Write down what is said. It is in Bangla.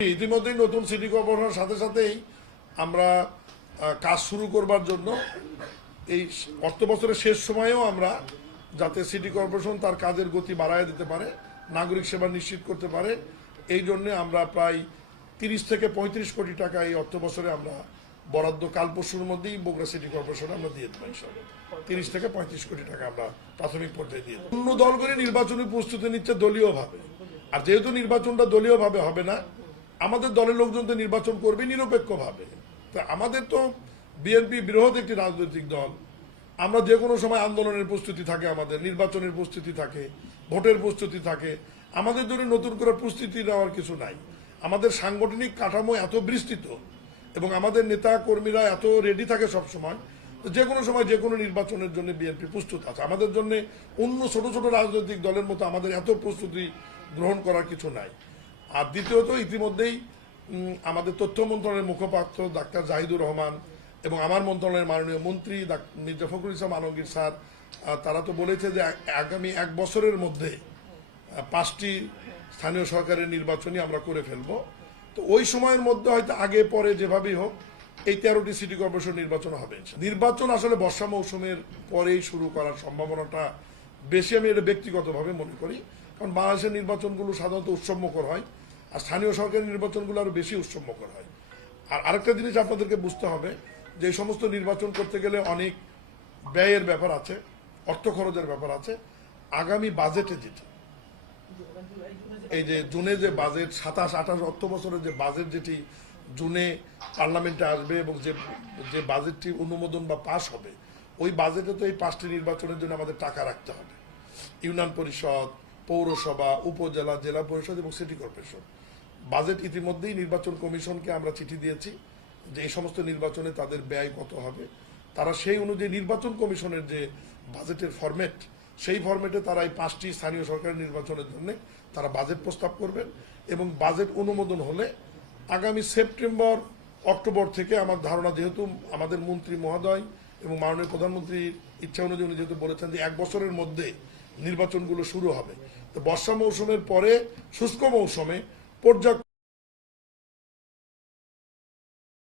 ইতিমধ্যেই নতুন সিটি কর্পোরেশনের সাথে সাথেই আমরা কাজ শুরু করবার জন্য এই অর্থ বছরের শেষ সময়েও আমরা যাতে সিটি কর্পোরেশন তার কাজের গতি বাড়ায় দিতে পারে, নাগরিক সেবা নিশ্চিত করতে পারে, এই জন্য আমরা প্রায় 30 থেকে 35 কোটি টাকা এই অর্থ বছরে আমরা বরাদ্দ কাল পরশুর মধ্যেই বগুড়া সিটি কর্পোরেশনে আমরা দিয়ে দেবো ইনশাআল্লাহ। 30 থেকে 35 কোটি টাকা আমরা প্রাথমিক পর্যায়ে দিয়ে দেবো। অন্য দলগুলি নির্বাচনী প্রস্তুতি নিচ্ছে দলীয়ভাবে, আর যেহেতু নির্বাচনটা দলীয়ভাবে হবে না, আমাদের দলের লোকজন তো নির্বাচন করবে নিরপেক্ষভাবে। তা আমাদের তো বিএনপি বৃহৎ একটি রাজনৈতিক দল, আমরা যে কোনো সময় আন্দোলনের প্রস্তুতি থাকে, আমাদের নির্বাচনের প্রস্তুতি থাকে, ভোটের প্রস্তুতি থাকে। আমাদের জন্য নতুন করে প্রস্তুতি নেওয়ার কিছু নাই। আমাদের সাংগঠনিক কাঠামো এত বিস্তৃত এবং আমাদের নেতা কর্মীরা এত রেডি থাকে সবসময়, যে কোনো সময় যে কোনো নির্বাচনের জন্য বিএনপি প্রস্তুত আছে। আমাদের জন্য অন্য ছোট ছোট রাজনৈতিক দলের মতো আমাদের এত প্রস্তুতি গ্রহণ করার কিছু নাই। আর দ্বিতীয়ত, ইতিমধ্যেই আমাদের তথ্য মন্ত্রণালয়ের মুখপাত্র ডাক্তার জাহিদুর রহমান এবং আমার মন্ত্রণালয়ের মাননীয় মন্ত্রী মির্জা ফখরুল ইসলাম আলমগীর স্যার, তারা তো বলেছে যে আগামী 1 বছরের মধ্যে 5টি স্থানীয় সরকারের নির্বাচনই আমরা করে ফেলবো। তো ওই সময়ের মধ্যে হয়তো আগে পরে যেভাবেই হোক এই 13টি সিটি কর্পোরেশন নির্বাচন হবে। নির্বাচন আসলে বর্ষা মৌসুমের পরেই শুরু করার সম্ভাবনাটা বেশি, আমি এটা ব্যক্তিগতভাবে মনে করি। কারণ বাংলাদেশের নির্বাচনগুলো সাধারণত উৎসবমুখর হয়, আর স্থানীয় সরকারের নির্বাচনগুলো আরও বেশি উৎসবমুখর হয়। আর আরেকটা জিনিস আপনাদেরকে বুঝতে হবে যে এই সমস্ত নির্বাচন করতে গেলে অনেক ব্যয়ের ব্যাপার আছে, অর্থ খরচের ব্যাপার আছে। আগামী বাজেটে যেটি এই যে জুনে যে বাজেট 27-28 অর্থ বছরের যে বাজেট যেটি জুনে পার্লামেন্টে আসবে এবং যে বাজেটটি অনুমোদন বা পাস হবে, ওই বাজেটে তো এই 5টি নির্বাচনের জন্য আমাদের টাকা রাখতে হবে। ইউনিয়ন পরিষদ, পৌরসভা, উপজেলা, জেলা পরিষদ এবং সিটি কর্পোরেশন। বাজেট ইতিমধ্যেই নির্বাচন কমিশনকে আমরা চিঠি দিয়েছি যে এই সমস্ত নির্বাচনে তাদের ব্যয় কত হবে। তারা সেই অনুযায়ী নির্বাচন কমিশনের যে বাজেটের ফরম্যাট, সেই ফরম্যাটে তারা এই 5টি স্থানীয় সরকারের নির্বাচনের জন্য তারা বাজেট প্রস্তাব করবেন এবং বাজেট অনুমোদন হলে আগামী সেপ্টেম্বর অক্টোবর থেকে আমার ধারণা, যেহেতু আমাদের মন্ত্রী মহোদয় এবং মাননীয় প্রধানমন্ত্রীর ইচ্ছা অনুযায়ী উনি যেহেতু বলেছেন যে 1 বছরের মধ্যে নির্বাচনগুলো শুরু হবে, তো বর্ষা মৌসুমের পরে শুষ্ক মৌসুমে পর্যাপ্ত